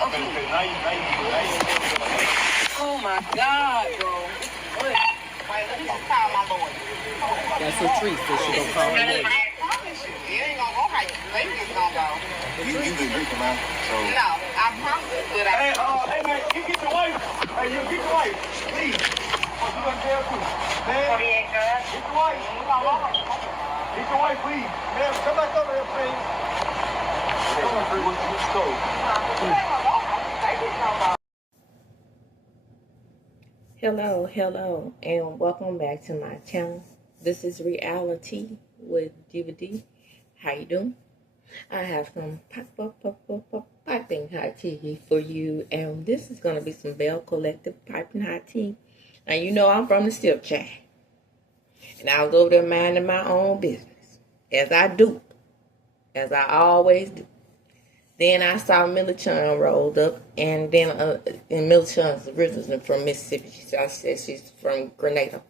Oh my God, bro. What? Wait, let me just call my lawyer. That's LATRICE that she gonna call her lawyer. I promise you, it ain't gonna go how you think it's gonna go. You been drinking, man. So. No, I promise, but I. Hey, man, you get your wife. Hey, you get your wife, please. Oh, you gonna jail too, man. Get your wife. Get your wife, please. Man, come back over here, please. Come on, Free. Let's go. Hello, and welcome back to my channel. This is Reality with DVD. How you doing? I have some piping hot tea for you, and this is gonna be some Belle Collective piping hot tea. Now you know I'm from the Silk Chat, and I was over there minding my own business, as I do, as I always do. Then I saw Millie Chun rolled up, and then and Millie Chun's originally from Mississippi. She said she's from Grenada.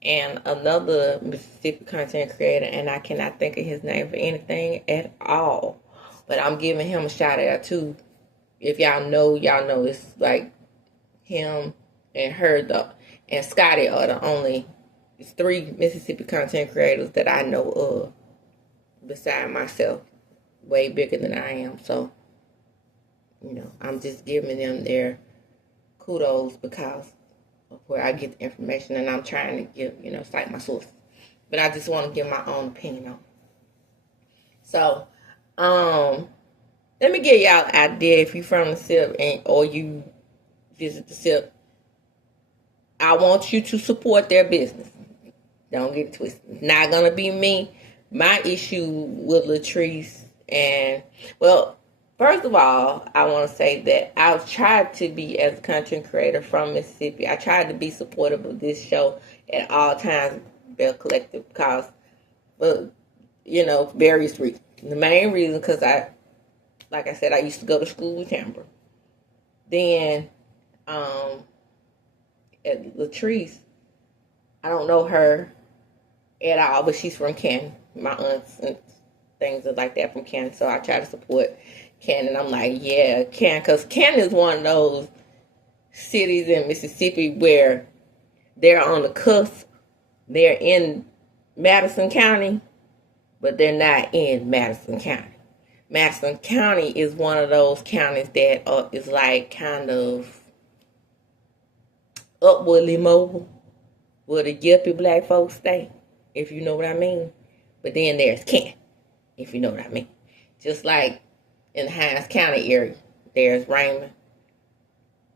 And another Mississippi content creator, and I cannot think of his name for anything at all. But I'm giving him a shout out too. If y'all know, it's like him and her, and Scotty are the only 3 Mississippi content creators that I know of, beside myself. Way bigger than I am, so I'm just giving them their kudos because of where I get the information, and I'm trying to give, cite my sources, but I just want to give my own opinion on it. So, let me give y'all an idea. If you from the SIP or you visit the SIP, I want you to support their business. Don't get it twisted. It's not gonna be me. My issue with LATRICE. And, well, first of all, I want to say that I've tried to be, as a content creator from Mississippi, I tried to be supportive of this show at all times, Belle Collective, because, various reasons. The main reason, because like I said, I used to go to school with Amber. Then, at LATRICE, I don't know her at all, but she's from Canton, my aunts and things like that from Canton, so I try to support Canton. I'm like, yeah, Canton, because Canton is one of those cities in Mississippi where they're on the cusp. They're in Madison County, but they're not in Madison County. Madison County is one of those counties that is like kind of upwardly mobile, where the yuppie black folks stay, if you know what I mean. But then there's Canton, if you know what I mean. Just like in the Hines County area, there's Raymond,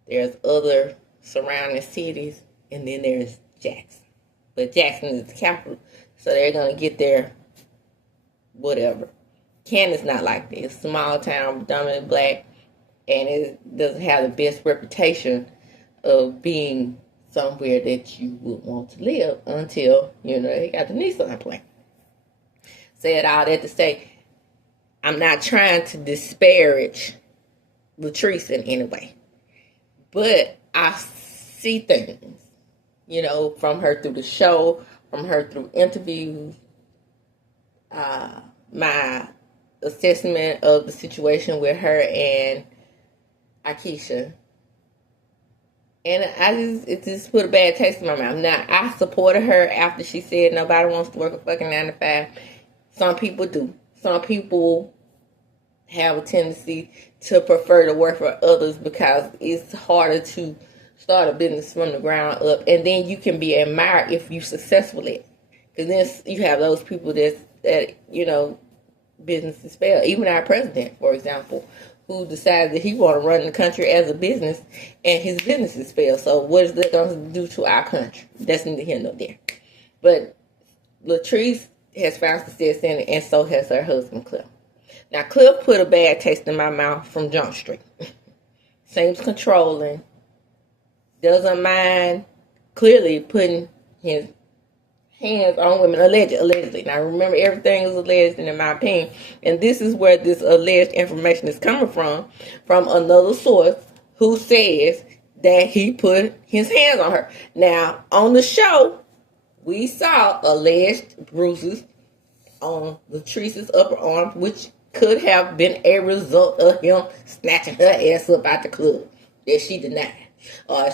there's other surrounding cities, and then there's Jackson. But Jackson is the capital, so they're going to get their whatever. Canton's not like this. Small town, predominantly black, and it doesn't have the best reputation of being somewhere that you would want to live until, they got the Nissan plant. Said all that to say, I'm not trying to disparage LATRICE in any way, but I see things, from her through the show, from her through interviews, my assessment of the situation with her and Akeisha. And it just put a bad taste in my mouth. Now, I supported her after she said nobody wants to work a fucking 9 to 5. Some people do. Some people have a tendency to prefer to work for others because it's harder to start a business from the ground up. And then you can be admired if you're successful at it. Because then you have those people that businesses fail. Even our president, for example, who decided that he want to run the country as a business, and his businesses fail. So what is that going to do to our country? That's neither here nor there. But LATRICE has found success in it, and so has her husband, Cliff. Now, Cliff put a bad taste in my mouth from Jump Street. Seems controlling. Doesn't mind clearly putting his hands on women, allegedly. Now, remember, everything is alleged, in my opinion. And this is where this alleged information is coming from another source who says that he put his hands on her. Now, on the show, we saw alleged bruises on LATRICE's upper arm, which could have been a result of him snatching her ass up out the club that she denied.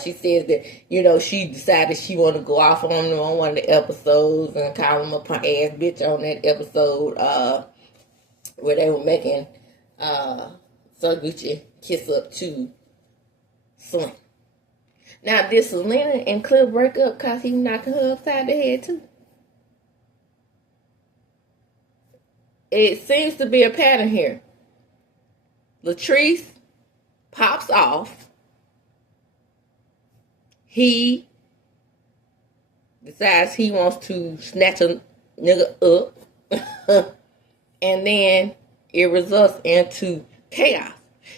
She says that, you know, she decided she wanted to go off on him on one of the episodes and call him a punk ass bitch on that episode where they were making Gucci kiss up to Selena. Now, did Selena and Cliff break up because he knocked her upside the head too? It seems to be a pattern here. LATRICE pops off. He decides he wants to snatch a nigga up. And then it results into chaos.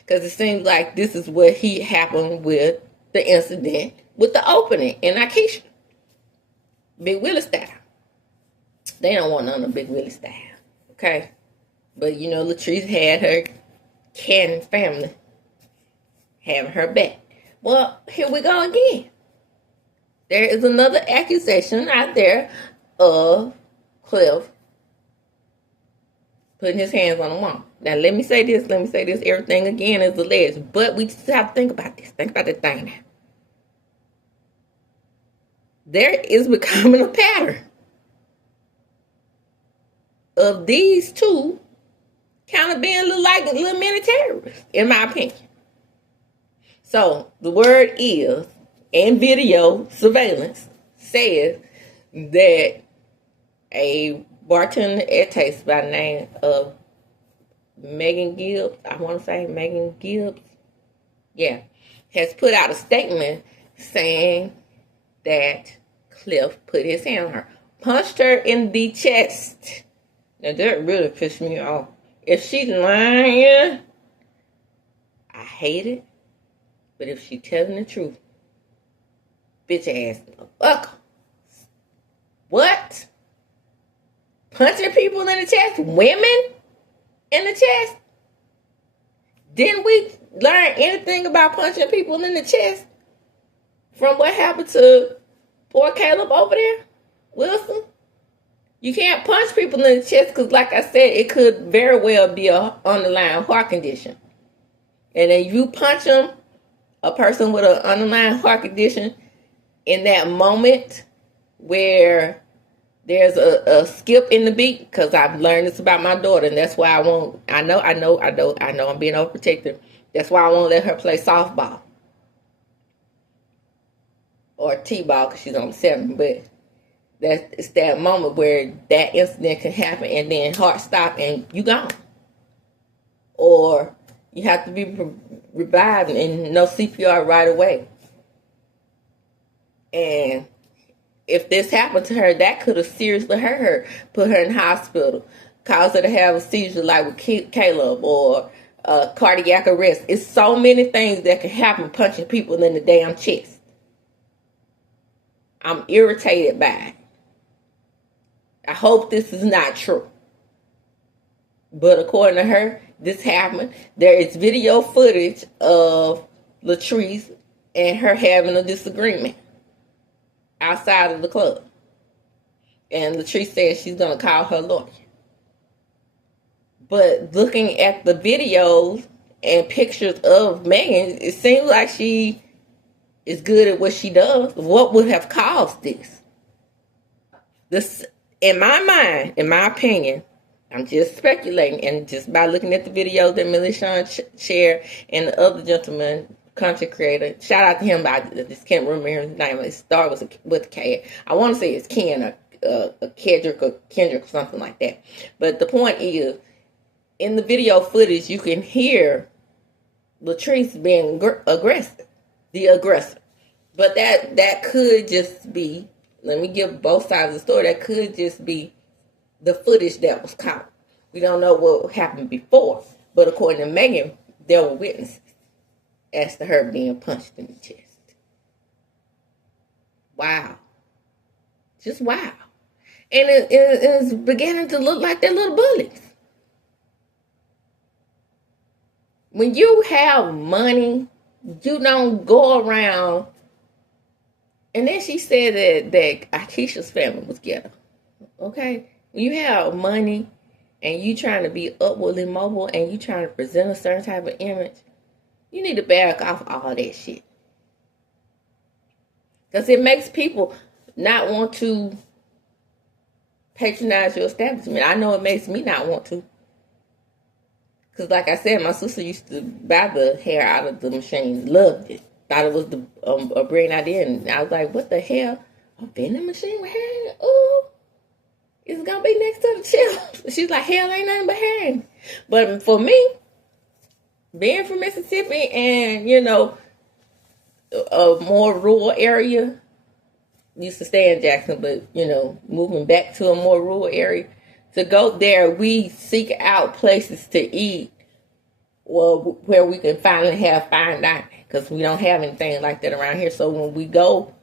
Because it seems like this is what happened with the incident with the opening in Akeisha. Big Willie style. They don't want none of Big Willie style. Okay? But you know, LATRICE had her Cannon family having her back. Well, here we go again. There is another accusation out there of Cliff putting his hands on a woman. Now, let me say this. Everything, again, is alleged. But we just have to think about this. Think about this thing now. There is becoming a pattern of these two kind of being like little mini terrorists, in my opinion. So, the word is, and video surveillance says that a bartender at Taste by the name of Megan Gibbs, yeah, has put out a statement saying that Cliff put his hand on her, punched her in the chest. Now that really pissed me off. If she's lying, I hate it. But if she's telling the truth, bitch ass motherfucker. What? Punching people in the chest? Women in the chest? Didn't we learn anything about punching people in the chest from what happened to poor Caleb over there, Wilson? You can't punch people in the chest because, like I said, it could very well be a underlying heart condition. And then you punch them, a person with an underlying heart condition, in that moment where there's a skip in the beat, because I've learned this about my daughter, and that's why I know I'm being overprotective. That's why I won't let her play softball or t-ball because she's on 7. But it's that moment where that incident can happen and then heart stop and you gone. Or you have to be revived and no CPR right away. And if this happened to her, that could have seriously hurt her, put her in the hospital, caused her to have a seizure like with Caleb, or cardiac arrest. It's so many things that can happen punching people in the damn chest. I'm irritated by it. I hope this is not true. But according to her, this happened. There is video footage of LATRICE and her having a disagreement outside of the club. And LATRICE says she's going to call her lawyer. But looking at the videos and pictures of Megan, it seems like she is good at what she does. What would have caused this? This, in my mind, in my opinion, I'm just speculating, and just by looking at the videos that Millie Sean shared and the other gentleman, content creator, shout out to him, I just can't remember his name. It starts with K. I want to say it's Ken or Kendrick or something like that. But the point is, in the video footage, you can hear LATRICE being aggressive, the aggressor. But that could just be, let me give both sides of the story, that could just be the footage that was caught. We don't know what happened before, but according to Megan, there were witnesses as to her being punched in the chest. Wow. Just wow. And it's beginning to look like they're little bullies. When you have money, you don't go around. And then she said that Akeisha's family was ghetto. Okay? When you have money and you trying to be upwardly mobile and you trying to present a certain type of image, you need to back off all that shit. Because it makes people not want to patronize your establishment. I know it makes me not want to. Because like I said, my sister used to buy the hair out of the machine. Loved it. Thought it was a brilliant idea. And I was like, what the hell? A vending machine with hair in it? Ooh. It's going to be next to the shelf. She's like, hell, ain't nothing but hair in it. But for me, being from Mississippi and, you know, a more rural area, used to stay in Jackson, but, you know, moving back to a more rural area, to go there, we seek out places to eat, well, where we can finally have fine dining, because we don't have anything like that around here. So when we go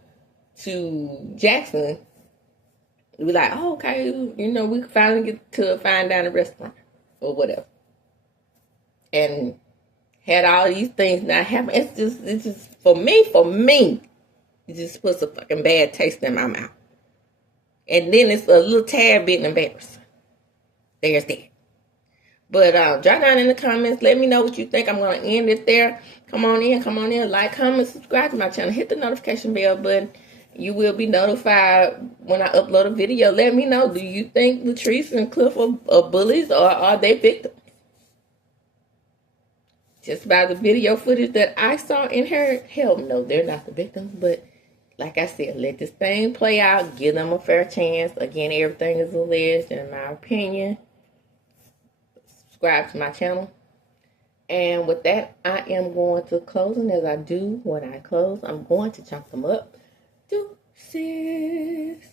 to Jackson, we're like, oh, okay, you know, we finally get to a fine dining restaurant or whatever. And had all these things not happen. It's just for me, it just puts a fucking bad taste in my mouth. And then it's a little tad bit embarrassing. There's that. But drop down in the comments. Let me know what you think. I'm going to end it there. Come on in. Like, comment, subscribe to my channel. Hit the notification bell button. You will be notified when I upload a video. Let me know. Do you think LATRICE and Cliff are bullies, or are they victims? Just by the video footage that I saw and heard, hell no, they're not the victims. But like I said, let this thing play out. Give them a fair chance. Again, everything is alleged in my opinion. Subscribe to my channel. And with that, I am going to close. And as I do when I close, I'm going to chunk them up. Deuces.